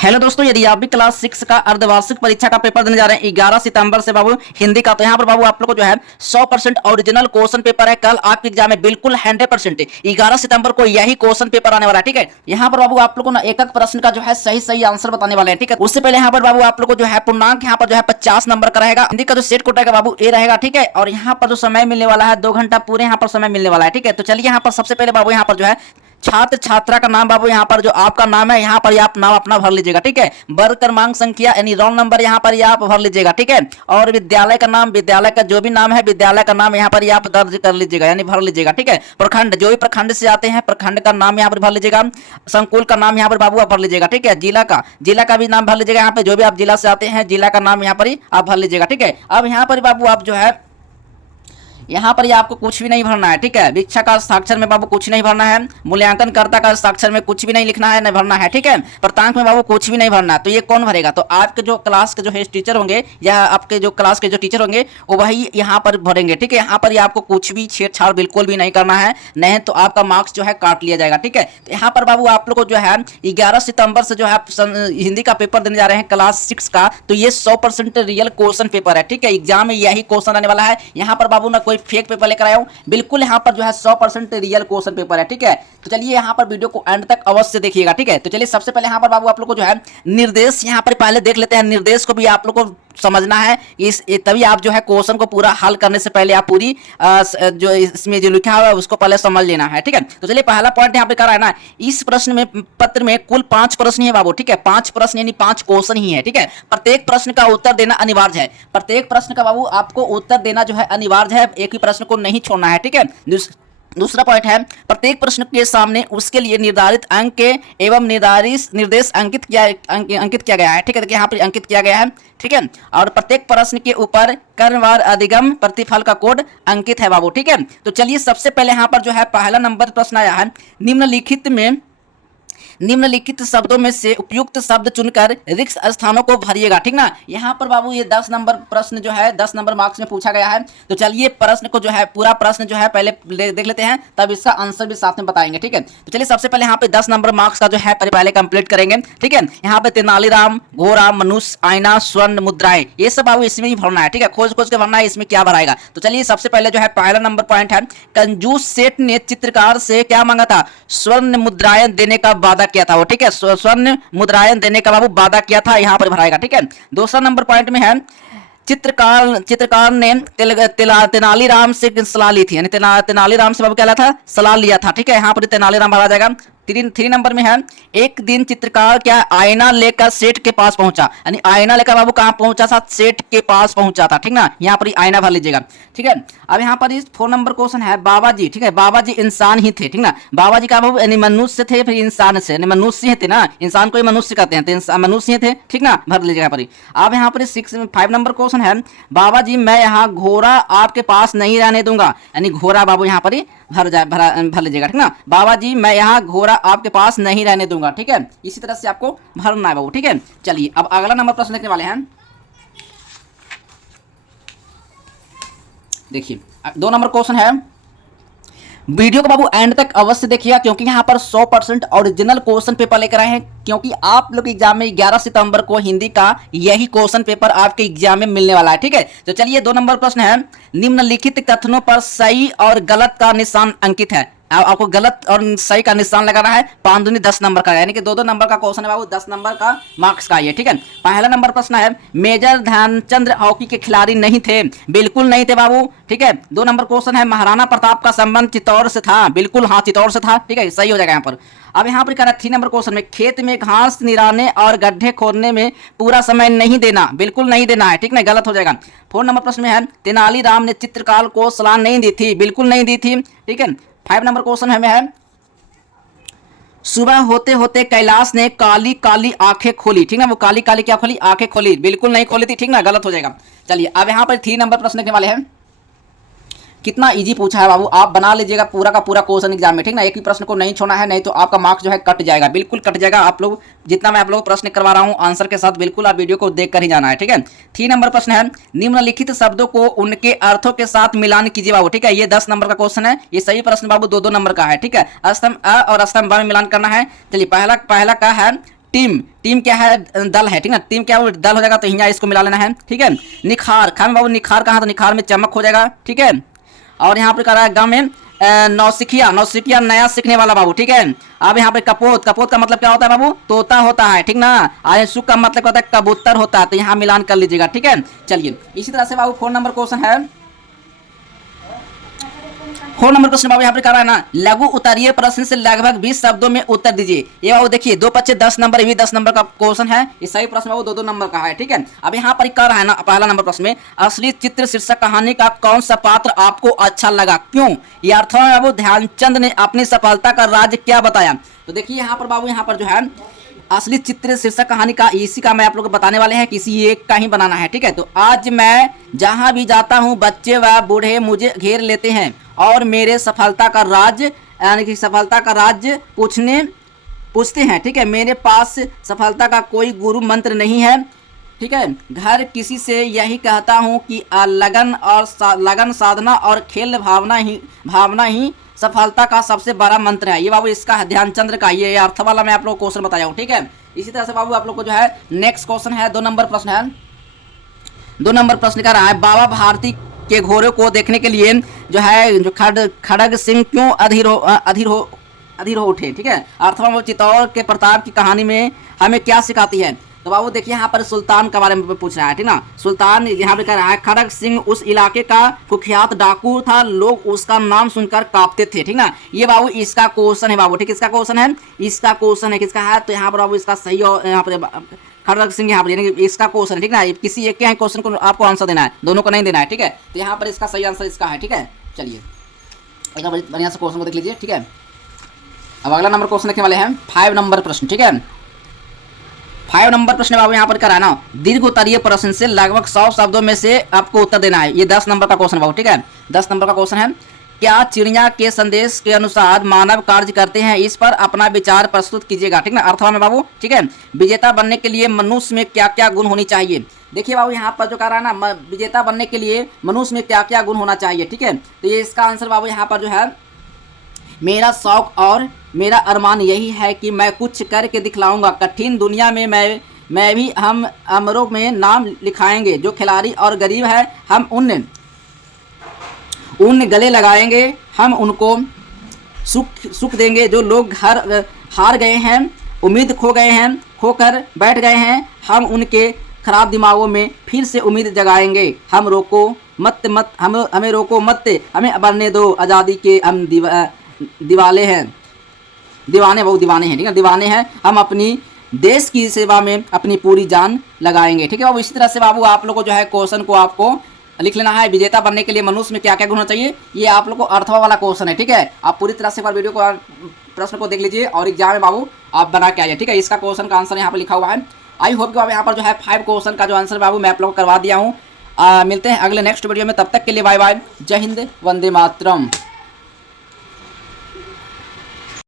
Hello दोस्तों, यदि आप भी क्लास 6 का अर्धवार्षिक परीक्षा का पेपर देने जा रहे हैं 11 सितंबर से बाबू हिंदी का, तो यहाँ पर बाबू आप लोग को जो है 100% ओरिजिनल क्वेश्चन पेपर है। कल आपके एग्जाम में बिल्कुल 100% 11 सितंबर को यही क्वेश्चन पेपर आने वाला है। ठीक है, यहाँ पर बाबू आप लोग को ना एक एक प्रश्न का जो है सही सही आंसर बताने वाले हैं। ठीक है, उससे पहले यहाँ पर बाबू आप लोग को जो है पूर्णांक यहाँ पर जो है 50 नंबर का रहेगा। हिंदी का जो सेट कोट रहेगा बाबू ए रहेगा। ठीक है, और यहाँ पर जो समय मिलने वाला है 2 घंटा पूरे यहाँ पर समय मिलने वाला है। ठीक है, तो चलिए यहाँ पर सबसे पहले बाबू यहाँ पर जो है छात्र छात्रा का नाम बाबू यहाँ पर जो आपका नाम है यहाँ पर आप नाम अपना भर लीजिएगा। ठीक है, वर्ग क्रमांक संख्या यानी रोल नंबर यहाँ पर आप भर लीजिएगा। ठीक है, और विद्यालय का नाम, विद्यालय का जो भी नाम है विद्यालय का नाम यहाँ पर आप दर्ज कर लीजिएगा यानी भर लीजिएगा। ठीक है, प्रखंड जो भी प्रखंड से आते हैं प्रखंड का नाम यहाँ पर भर लीजिएगा। संकुल का नाम यहाँ पर बाबू आप भर लीजिएगा। ठीक है, जिला का भी नाम भर लीजिएगा। यहाँ पे जो भी आप जिला से आते हैं जिला का नाम यहाँ पर ही आप भर लीजिएगा। ठीक है, अब यहाँ पर बाबू आप जो है यहाँ पर ये आपको कुछ भी नहीं भरना है। ठीक है, वीक्षा का हस्ताक्षर में बाबू कुछ नहीं भरना है। मूल्यांकन कर्ता का हस्ताक्षर में कुछ भी नहीं लिखना है, नहीं भरना है। ठीक है, प्रांतांक में बाबू कुछ भी नहीं भरना है। तो ये कौन भरेगा? तो आपके जो क्लास के जो है टीचर होंगे या आपके जो क्लास के जो टीचर होंगे वो वही यहाँ पर भरेंगे। ठीक है, यहाँ पर आपको कुछ भी छेड़छाड़ बिल्कुल भी नहीं करना है, नहीं तो आपका मार्क्स जो है काट लिया जाएगा। ठीक है, तो यहाँ पर बाबू आप लोग को जो है 11 सितंबर से जो है हिंदी का पेपर देने जा रहे हैं क्लास 6 का, तो ये 100% रियल क्वेश्चन पेपर है। ठीक है, एग्जाम में यही क्वेश्चन आने वाला है। यहाँ पर बाबू ना कोई फेक पेपर लेकर आया हूं, बिल्कुल यहाँ पर जो है 100% रियल क्वेश्चन पेपर है। ठीक है, तो चलिए यहाँ पर वीडियो को एंड तक अवश्य देखिएगा। ठीक है, तो चलिए सबसे पहले यहाँ पर बाबू आप लोग को जो है निर्देश यहाँ पर पहले देख लेते हैं। निर्देश को भी आप लोग को समझना है, तभी आप जो है क्वेश्चन को पूरा हल करने से पहले आप पूरी जो इसमें जो लिखा हुआ है उसको पहले समझ लेना है। ठीक है, तो चलिए पहला पॉइंट यहाँ पे कर रहा है ना, इस प्रश्न में पत्र में कुल 5 प्रश्न है बाबू। ठीक है, 5 प्रश्न यानी 5 क्वेश्चन ही है। ठीक है, प्रत्येक प्रश्न का उत्तर देना अनिवार्य है। प्रत्येक प्रश्न का बाबू आपको उत्तर देना जो है अनिवार्य है, एक भी प्रश्न को नहीं छोड़ना है। ठीक है, दूसरा पॉइंट है प्रत्येक प्रश्न के सामने उसके लिए निर्धारित अंक के एवं निर्देश अंकित किया गया है। ठीक है, देखिए यहाँ पर अंकित किया गया है। ठीक है, और प्रत्येक प्रश्न के ऊपर क्रमवार अधिगम प्रतिफल का कोड अंकित है बाबू। ठीक है, तो चलिए सबसे पहले यहाँ पर जो है पहला नंबर प्रश्न आया है, निम्नलिखित शब्दों में से उपयुक्त शब्द चुनकर रिक्त स्थानों को भरिएगा। ठीक ना, यहाँ पर बाबू ये 10 नंबर प्रश्न जो है 10 नंबर मार्क्स में पूछा गया है। तो चलिए प्रश्न को जो है पूरा प्रश्न जो है पहले देख लेते हैं, तब इसका आंसर भी साथ में बताएंगे। ठीक है, तो चलिए सबसे पहले यहाँ पे 10 नंबर मार्क्स का जो है पहले कंप्लीट करेंगे। ठीक है, यहाँ पे तेनालीराम, घोड़ा, मनुष्य, आईना, स्वर्ण मुद्राएं, ये सब बाबू इसमें ही भरना है। ठीक है, खोज के भरना है, इसमें क्या भराएगा। तो चलिए सबसे पहले जो है पहला नंबर पॉइंट है, कंजूस सेठ ने चित्रकार से क्या मांगा था? स्वर्ण मुद्राएं देने का वादा किया था वो। ठीक है, स्वर्ण मुद्राएं देने का बाबू वादा किया था, यहां पर भराएगा। ठीक है, दूसरा नंबर पॉइंट में है चित्रकार ने तेनालीराम से सलाह ली थी, यानी तेनालीराम से बाबू क्या था? सलाह लिया था। ठीक है, यहां पर तेनालीराम भरा जाएगा। 3 नंबर में है, एक दिन चित्रकार क्या आईना लेकर सेठ के पास पहुंचा, यानी आईना लेकर बाबू कहां पहुंचा था? सेठ के पास पहुंचा था। ठीक ना, यहां पर आईना भर लीजिएगा। ठीक है, अब यहां पर 4 नंबर क्वेश्चन है, बाबा जी। ठीक है, बाबा जी इंसान ही थे। ठीक ना, बाबा जी का बाबू यानी मनुष्य थे, फिर इंसान से यानी मनुष्य ही थे ना, इंसान को ही मनुष्य कहते हैं, तो मनुष्य थे। ठीक ना, भर लीजिएगा पर। अब यहाँ पर 5 नंबर क्वेश्चन है, बाबा जी मैं यहाँ घोड़ा आपके पास नहीं रहने दूंगा, यानी घोड़ा बाबू यहाँ पर भर लीजिएगा। ठीक ना, बाबा जी मैं यहाँ घोड़ा आपके पास नहीं रहने दूंगा। ठीक है, इसी तरह से आपको भरना है बाबू। ठीक है, चलिए अब अगला नंबर प्रश्न देखने वाले हैं। देखिए 2 नंबर क्वेश्चन है, वीडियो को बाबू एंड तक अवश्य देखिएगा, क्योंकि यहाँ पर 100% ओरिजिनल क्वेश्चन पेपर लेकर आए हैं, क्योंकि आप लोग एग्जाम में 11 सितंबर को हिंदी का यही क्वेश्चन पेपर आपके एग्जाम में मिलने वाला है। ठीक है, तो चलिए 2 नंबर प्रश्न है, निम्नलिखित कथनों पर सही और गलत का निशान अंकित है। आपको गलत और सही का निशान लगाना है। 5 दूनी 10 नंबर का, यानी कि 2 नंबर का क्वेश्चन है बाबू, 10 नंबर का मार्क्स का ये। ठीक है, पहला नंबर प्रश्न है, मेजर ध्यानचंद हॉकी के खिलाड़ी नहीं थे, बिल्कुल नहीं थे बाबू। ठीक है, 2 नंबर क्वेश्चन है, महाराणा प्रताप का संबंध चित्तौड़ से था, बिल्कुल हाँ चित्तौड़ से था। ठीक है, सही हो जाएगा यहाँ पर। अब यहाँ पर कह रहा है 3 नंबर क्वेश्चन में, खेत में घास निराने और गड्ढे खोदने में पूरा समय नहीं देना, बिल्कुल नहीं देना है। ठीक ना, गलत हो जाएगा। 4 नंबर प्रश्न में है, तेनालीराम ने चित्रकार को सलाह नहीं दी थी, बिल्कुल नहीं दी थी। ठीक है, 5 नंबर क्वेश्चन हमें है, सुबह होते होते कैलाश ने काली काली आंखें खोली। ठीक ना, वो काली काली क्या खोली? आंखें खोली, बिल्कुल नहीं खोली थी। ठीक ना, गलत हो जाएगा। चलिए अब यहाँ पर 3 नंबर प्रश्न लिखने वाले हैं, कितना इजी पूछा है बाबू, आप बना लीजिएगा पूरा का पूरा क्वेश्चन एग्जाम में। ठीक ना, एक भी प्रश्न को नहीं छोड़ना है, नहीं तो आपका मार्क्स जो है कट जाएगा, बिल्कुल कट जाएगा। आप लोग जितना मैं आप लोग प्रश्न करवा रहा हूं आंसर के साथ, बिल्कुल आप वीडियो को देख कर ही जाना है। ठीक है, 3 नंबर प्रश्न है, निम्नलिखित शब्दों को उनके अर्थों के साथ मिलान कीजिए बाबू। ठीक है, ये 10 नंबर का क्वेश्चन है, ये सही प्रश्न बाबू 2-2 नंबर का है। ठीक है, स्तंभ अ और स्तंभ ब में मिलान करना है। चलिए पहला का है, टीम, टीम क्या है, दल है, ठीक है ना, टीम क्या है, दल हो जाएगा, तो यहाँ इसको मिला लेना है, ठीक है। निखार, खा में बाबू निखार कहाँ, तो निखार में चमक हो जाएगा, ठीक है। और यहाँ पर कह रहा है ग में नौसिखिया, नौसिखिया नया सीखने वाला बाबू, ठीक है। अब यहाँ पे कपोत, कपोत का मतलब क्या होता है बाबू, तोता होता है, ठीक ना। आगे सुख का मतलब क्या होता है, कबूतर होता है, तो यहाँ मिलान कर लीजिएगा, ठीक है। चलिए इसी तरह से बाबू 4 नंबर क्वेश्चन है, 4 नंबर क्वेश्चन बाबू यहाँ पे कर रहा है ना, लघु उत्तरीय प्रश्न से लगभग 20 शब्दों में उत्तर दीजिए। ये बाबू देखिए 2 पच्चे 10 नंबर, ये भी 10 नंबर का क्वेश्चन है। इस सही प्रश्न बाबू 2-2 नंबर का है, ठीक है। अब यहाँ पर कर रहा है ना, पहला नंबर प्रश्न में असली चित्र शीर्षक कहानी का कौन सा पात्र आपको अच्छा लगा, क्यों। ये अर्थ है बाबू ध्यानचंद ने अपनी सफलता का राज क्या बताया। तो देखिए यहाँ पर बाबू, यहाँ पर जो है असली चित्र शीर्षक कहानी का, इसी का मैं आप लोग को बताने वाले हैं, किसी एक का ही बनाना है, ठीक है। तो आज मैं जहां भी जाता हूं बच्चे व बूढ़े मुझे घेर लेते हैं और मेरे सफलता का राज, यानी कि सफलता का राज पूछते हैं, ठीक है। मेरे पास सफलता का कोई गुरु मंत्र नहीं है, ठीक है। घर किसी से यही कहता हूं कि लगन साधना और खेल भावना ही सफलता का सबसे बड़ा मंत्र है। ये बाबू इसका ध्यानचंद्र का ये अर्थ वाला मैं आप लोग को क्वेश्चन बताया हूँ, ठीक है। इसी तरह से बाबू आप लोग को जो है नेक्स्ट क्वेश्चन है, 2 नंबर प्रश्न है। 2 नंबर प्रश्न का रहा है, बाबा भारती के घोड़े को देखने के लिए जो है जो खड़ग सिंह क्यों अधीर हो उठे, ठीक है। अर्थवा चित्तौड़ के प्रताप की कहानी में हमें क्या सिखाती है। तो बाबू देखिए यहाँ पर सुल्तान के बारे में पूछ रहा है, ठीक ना। सुल्तान यहाँ पे कह रहा है खड़ग सिंह उस इलाके का कुख्यात डाकू था, लोग उसका नाम सुनकर कांपते थे, ठीक ना। ये बाबू इसका क्वेश्चन है बाबू, ठीक, इसका क्वेश्चन है, इसका क्वेश्चन है किसका है, तो यहाँ पर बाबू इसका सही और यहाँ पर खड़ग सिंह यहाँ पर यानी कि इसका क्वेश्चन है, ठीक ना। किसी एक के क्वेश्चन को आपको आंसर देना है, दोनों को नहीं देना है, ठीक है। तो यहाँ पर इसका सही आंसर इसका है, ठीक है। चलिए एक बार बढ़िया से क्वेश्चन को देख लीजिए, ठीक है। अब अगला नंबर क्वेश्चन देखने वाले हैं 5 नंबर प्रश्न, ठीक है। 5 नंबर प्रश्न बाबू यहाँ पर कराना, दीर्घ उत्तरीय प्रश्न से लगभग 100 शब्दों में से आपको उत्तर देना है। ये 10 नंबर का क्वेश्चन बाबू, ठीक है। 10 नंबर का क्वेश्चन है, क्या चिड़िया के संदेश के अनुसार मानव कार्य करते हैं, इस पर अपना विचार प्रस्तुत कीजिएगा, ठीक ना। अर्थवा में बाबू, ठीक है। विजेता बनने के लिए मनुष्य में क्या क्या गुण होनी चाहिए। देखिए बाबू यहाँ पर जो कह रहा है ना, विजेता बनने के लिए मनुष्य में क्या क्या गुण होना चाहिए, ठीक है। तो ये इसका आंसर बाबू यहाँ पर जो है, मेरा शौक और मेरा अरमान यही है कि मैं कुछ करके दिखलाऊंगा, कठिन दुनिया में मैं भी हम अमरों में नाम लिखाएंगे, जो खिलाड़ी और गरीब है हम उन गले लगाएंगे, हम उनको सुख देंगे, जो लोग हार गए हैं, उम्मीद खो गए हैं, खोकर बैठ गए हैं, हम उनके खराब दिमागों में फिर से उम्मीद जगाएंगे, हमें रोको मत, हमें बनने दो आज़ादी के हम दीवाने हैं, ठीक है, दीवाने हैं, हम अपनी देश की सेवा में अपनी पूरी जान लगाएंगे, ठीक है बाबू। इसी तरह से बाबू आप लोग को जो है क्वेश्चन को आपको लिख लेना है, विजेता बनने के लिए मनुष्य में क्या क्या गुण होना चाहिए। ये आप लोग को अर्थवा वाला क्वेश्चन है, ठीक है। आप पूरी तरह से एक बार वीडियो को प्रश्न को देख लीजिए और एग्जाम में बाबू आप बना के आइए, ठीक है। इसका क्वेश्चन का आंसर यहाँ पर लिखा हुआ है। आई होप कि बाबू यहाँ पर जो है 5 क्वेश्चन का जो आंसर बाबू मैं आप लोग को करवा दिया हूँ। मिलते हैं अगले नेक्स्ट वीडियो में, तब तक के लिए बाय बाय, जय हिंद, वंदे मातरम।